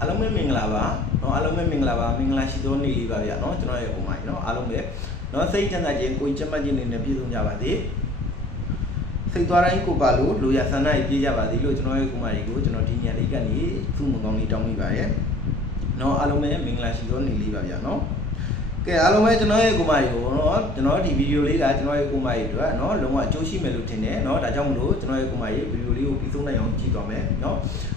အားလုံးပဲမင်္ဂလာပါเนาะအားလုံးပဲမင်္ဂလာပါမင်္ဂလာရှိသောနေ့လေးပါဗျာเนาะကျွန်တော်ရဲ့ပုံမှန်เนาะအားလုံးပဲเนาะစိတ်ချမ်းသာခြင်းကိုယ်ကျန်းမာခြင်းတွေနဲ့ပြည့်စုံကြပါစေစိတ်သွားတိုင်းကိုပါလို့လူရဆန္ဒကြီးပြည့်ကြပါစေလို့ကျွန်တော်ရဲ့ပုံမှန်တွေကိုကျွန်တော်ဒီညလေးကနေသူ့မကောင်းလေးတောင်းမိပါရဲ့เนาะအားလုံးပဲမင်္ဂလာရှိသောနေ့လေးပါဗျာเนาะကဲအားလုံးပဲကျွန်တော်ရဲ့ကိုမကြီးကိုเนาะကျွန်တော်ဒီဗီဒီယိုလေးကကျွန်တော်ရဲ့ကိုမကြီးတို့เนาะလုံးဝအကျိုးရှိမယ်လို့ထင်တယ်เนาะဒါကြောင့်မလို့ကျွန်တော်ရဲ့ကိုမကြီးဗီဒီယိုလေးကိုပြီးဆုံးနိုင်အောင်ကြည့်သွားမယ်เนาะ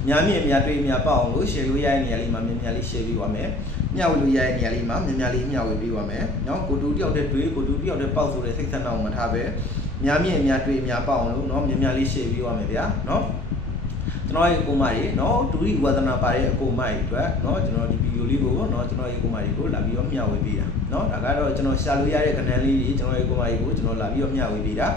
များမြင်များတွေ့များပေါအောင်လို့ share လို့ရတဲ့နေရာလေးမှာများများလေး share ပေးပါမယ်မျှဝေလို့ရတဲ့နေရာလေးမှာများများလေးမျှဝေပေးပါမယ်เนาะကိုတူတယောက်တည်းတွေ့ကိုတူတယောက်တည်းပေါက်ဆိုတဲ့စိတ်ဆန္ဒအောင်မထားပဲများမြင်များတွေ့များပေါအောင်လို့เนาะများများလေး share ပေးပါမယ်ဗျာเนาะကျွန်တော်ရဲ့ကိုမကြီးเนาะဒူရီဝါသနာပါတဲ့အကိုမကြီးအတွက်เนาะကျွန်တော်ဒီဗီဒီယိုလေးကိုเนาะကျွန်တော်ရဲ့ကိုမကြီးကိုလာပြီးတော့မျှဝေပေးတာเนาะဒါကတော့ကျွန်တော်ရှာလို့ရတဲ့ကဏ္ဍလေးကြီးကျွန်တော်ရဲ့ကိုမကြီးကိုကျွန်တော်လာပြီးတော့မျှဝေပေးတာ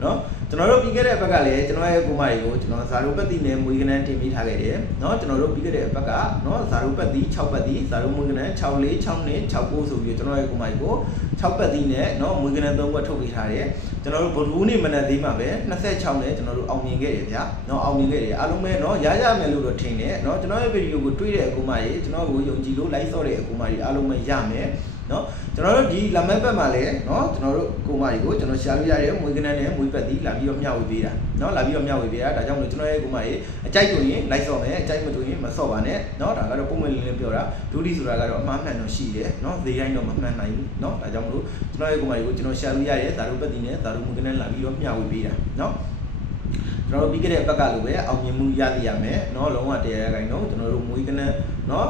เนาะကျွန်တော်တို့ပြီးခဲ့တဲ့ဘက်ကလည်းကျွန်တော်ရဲ့ကိုမကြီးကိုကျွန်တော်ဇာရုပတ်တိနဲ့မွေးကနန်းတင်ပေးထားခဲ့တယ်เนาะကျွန်တော်တို့ပြီးခဲ့တဲ့ဘက်ကเนาะဇာရုပတ်တိ6ပတ်တိဇာရုမွေးကနန်း6 4 6နဲ့6 9ဆိုပြီးကျွန်တော်ရဲ့ကိုမကြီးကို6ပတ်တိနဲ့เนาะမွေးကနန်း3ဘက်ထုတ်ပေးထားတယ်ကျွန်တော်တို့ဗုဒ္ဓဟူးနေ့မနက်သေးမှာပဲ26နဲ့ကျွန်တော်တို့အောင်မြင်ခဲ့တယ်ဗျာเนาะအောင်မြင်ခဲ့တယ်အားလုံးပဲเนาะရမယ်လို့တော့ထင်တယ်เนาะကျွန်တော်ရဲ့ဗီဒီယိုကိုတွေ့တဲ့အကူမကြီးကျွန်တော်ကိုယုံကြည်လို့ like ဆော့တဲ့အကူမကြီးအားလုံးပဲရမယ်เนาะကျွန်တော်တို့ဒီလာမဲ့ဘက်မှာလည်းเนาะကျွန်တော်တို့ကိုမကြီးကိုကျွန်တော်ရှာလို့ရတဲ့မွေးကနန်းနဲ့မွေးပတ်တိလာပြီးတော့မျှဝေပေးတာเนาะလာပြီးတော့မျှဝေပေးတာဒါကြောင့်မလို့ကျွန်တော်ရဲ့ကိုမကြီးအကြိုက်ဆိုရင် like ဆော့မယ်အကြိုက်မဆိုရင်မဆော့ပါနဲ့เนาะဒါကတော့ပုံမှန်လေးလေးပြောတာဒူဒီဆိုတာကတော့အမှားမှန်တော့ရှိတယ်เนาะဈေးတိုင်းတော့မမှန်နိုင်ဘူးเนาะဒါကြောင့်မလို့ကျွန်တော်ရဲ့ကိုမကြီးကိုကျွန်တော်ရှာလို့ရတဲ့ဇာရုပတ်တိနဲ့ဇာရုမွေးကနန်းလာပြီးတော့မျှဝေပေးတာเนาะကျွန်တော်တို့ပြီးခဲ့တဲ့ဘက်ကလိုပဲအောင်မြင်မှုရသိရမယ်เนาะလုံးဝတရားရခိုင်တော့ကျွန်တော်တို့မွေးကနန်းเนาะ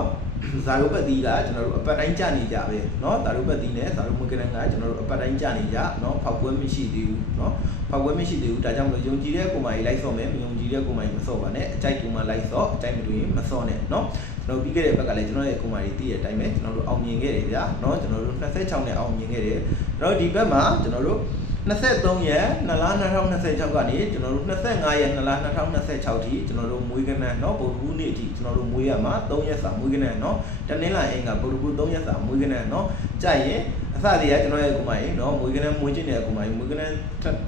ဇာရုပတ်တိကကျွန်တော်တို့အပတ်တိုင်းကြာနေကြပဲเนาะဇာရုပတ်တိနဲ့ဇာရုမွေးကနန်းကကျွန်တော်တို့အပတ်တိုင်းကြာနေကြเนาะဖောက်ပွဲမရှိသေးဘူးเนาะဖောက်ပွဲမရှိသေးဘူးဒါကြောင့်မလို့ယုံကြည်တဲ့ကိုမကြီးလိုက်ဆော့မယ်မယုံကြည်တဲ့ကိုမကြီးမဆော့ပါနဲ့အကြိုက်ကိုမလိုက်ဆော့အကြိုက်မတွေ့ရင်မဆော့နဲ့เนาะကျွန်တော်ပြီးခဲ့တဲ့ဘက်ကလည်းကျွန်တော်ရဲ့ကိုမကြီးသိတဲ့အတိုင်းပဲကျွန်တော်တို့အောင်မြင်ခဲ့တယ်ဗျာเนาะကျွန်တော်တို့26နဲ့အောင်မြင်ခဲ့တယ်ကျွန်တော်ဒီဘက်မှာကျွန်တော်တို့23ရက်2လ2026ကနေကျွန်တော်တို့25ရက်2လ2026ထိကျွန်တော်တို့မွေးကနန်းเนาะဗုဒ္ဓဟူးနေ့အထိကျွန်တော်တို့မွေးရမှာ3ရက်စာမွေးကနန်းเนาะတနင်္လာအိမ်ကဗုဒ္ဓဟူး3ရက်စာမွေးကနန်းเนาะကြိုက်ရင်အစတည်းကကျွန်တော်ရဲ့ကိုမကြီးเนาะမွေးကနန်းမွေးခြင်းတဲ့ကိုမကြီးမွေးကနန်း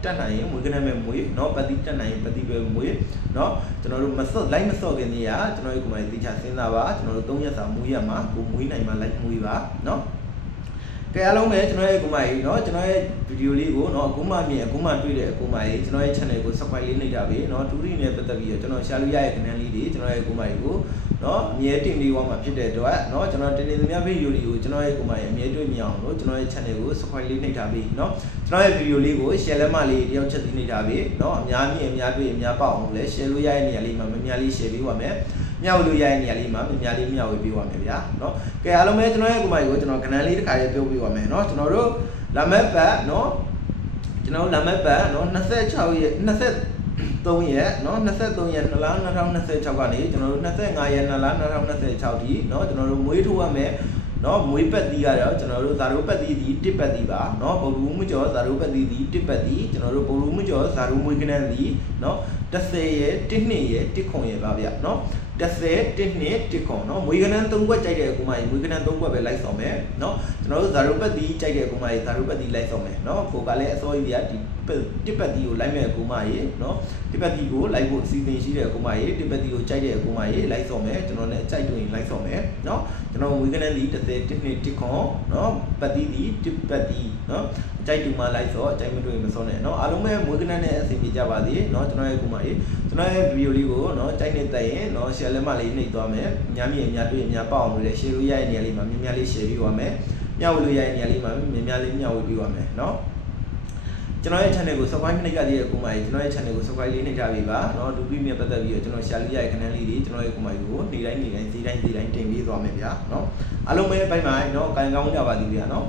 တက်နိုင်ရင်မွေးကနန်းပဲမွေးเนาะပတိတက်နိုင်ရင်ပတိပဲမွေးเนาะကျွန်တော်တို့မစော့လိုက်မစော့ခင်နေရကျွန်တော်ရဲ့ကိုမကြီးတိကျစဉ်းစားပါကျွန်တော်တို့3ရက်စာမွေးရမှာကိုမွေးနိုင်မှာလိုက်မွေးပါเนาะကဲအားလုံးပဲကျွန်တော်ရဲ့အကူမကြီးเนาะကျွန်တော်ရဲ့ဗီဒီယိုလေးကိုเนาะအခုမှမြင်အခုမှတွေ့တဲ့အကူမကြီးကျွန်တော်ရဲ့ channel ကို subscribe လေးနှိပ်တာပဲเนาะတူရီနဲ့ပတ်သက်ပြီးတော့ကျွန်တော်ရှာလို့ရတဲ့ channel လေးတွေကျွန်တော်ရဲ့အကူမကြီးကိုเนาะအမြဲတင်ပေးသွားမှာဖြစ်တဲ့အတွက်เนาะကျွန်တော်တင်နေသမျှဗီဒီယိုတွေကိုကျွန်တော်ရဲ့အကူမကြီးအမြဲတွေ့မြင်အောင်လို့ကျွန်တော်ရဲ့ channel ကို subscribe လေးနှိပ်တာပဲเนาะကျွန်တော်ရဲ့ဗီဒီယိုလေးကို share လက်မလေးတယောက်ချက်သေးနှိပ်တာပဲเนาะအများမြင်အများတွေ့အများပေါက်အောင်လဲ share လို့ရတဲ့နေရာလေးမှာများများလေး share ပေးပါမယ်မျှဝေလို့ရတဲ့နေရာလေးမှာများများလေးမျှဝေပေးပါမယ်ဗျာเนาะကဲအားလုံးပဲကျွန်တော်ရဲ့ကိုမကြီးကိုကျွန်တော်ကဏ္ဍလေးတစ်ခါလေးပြောပြပါမယ်เนาะကျွန်တော်တို့လာမဲ့ပတ်เนาะကျွန်တော်လာမဲ့ပတ်เนาะ26ရက်23ရက်เนาะ23ရက်2လ2026ကနေကျွန်တော်တို့25ရက်2လ2026ထိเนาะကျွန်တော်တို့မွေးထိုးရမယ်เนาะမွေးပတ်တီးကတော့ကျွန်တော်တို့ဇာရုပတ်တီးဒီတစ်ပတ်တီးပါเนาะဗုဒ္ဓဟူးမကျော်ဇာရုပတ်တီးဒီတစ်ပတ်တီးကျွန်တော်တို့ဗုဒ္ဓဟူးမကျော်ဇာရုမွေးကနန်းဒီเนาะ10ရက်1နှစ်ရက်1ခွန်ရက်ပါဗျเนาะ10 1နှစ်1ခွန်เนาะမွေးကနန်း3ခွက်ကြိုက်တဲ့အကူမကြီးမွေးကနန်း3ခွက်ပဲလိုက်ဆောင်မယ်เนาะကျွန်တော်တို့ဇာရုပတ်တီးကြိုက်တဲ့အကူမကြီးဇာရုပတ်တီးလိုက်ဆောင်မယ်เนาะကိုကလည်းအစောကြီးတွေကဒီတစ်ပတ်တီးကိုလိုက်မဲ့အကူမကြီးเนาะတစ်ပတ်တီးကိုလိုက်ဖို့အစီအစဉ်ရှိတဲ့အကူမကြီးတစ်ပတ်တီးကိုကြိုက်တဲ့အကူမကြီးလိုက်ဆောင်မယ်ကျွန်တော်လည်းအကြိုက်တွေ့ရင်လိုက်ဆောင်မယ်เนาะကျွန်တော်မွေးကနန်းဒီ10 1နှစ်1ခွန်เนาะပတ်တီးဒီတစ်ပတ်တီးเนาะအကြိုက်တူမှလိုက်ဆော့အကြိုက်မတွေ့ရင်မဆော့နဲ့เนาะအားလုံးပဲမွေးကနန်းနဲ့အစီအပြေကြပါသေးเนาะကျွန်တော်ရဲ့ကူမကြီးကျွန်တော်ရဲ့ဗီဒီယိုလေးကိုเนาะကြိုက်နေတက်ရင်เนาะ share လက်မလေးနှိပ်သွားမယ်များမြင်များတွေ့များပေါအောင်လို့လည်း share လို့ရတဲ့နေရာလေးမှာများများလေး share ပြီးသွားမယ်မျှဝေလို့ရတဲ့နေရာလေးမှာများများလေးမျှဝေပြီးသွားမယ်เนาะကျွန်တော်ရဲ့ channel ကို subscribe နှိပ်ကြတဲ့ကူမကြီးကျွန်တော်ရဲ့ channel ကို subscribe လေးနှိပ်ကြပေးပါเนาะဒူပြီးမြတ်ပတ်သက်ပြီးတော့ကျွန်တော် share လို့ရတဲ့ channel လေးတွေကျွန်တော်ရဲ့ကူမကြီးကိုနေ့တိုင်းဈေးတိုင်းတင်ပေးသွားမယ်ဗျာเนาะအားလုံးပဲဘိုင်ဘိုင်เนาะကံကောင်းကြပါသည်ဗျာเนาะ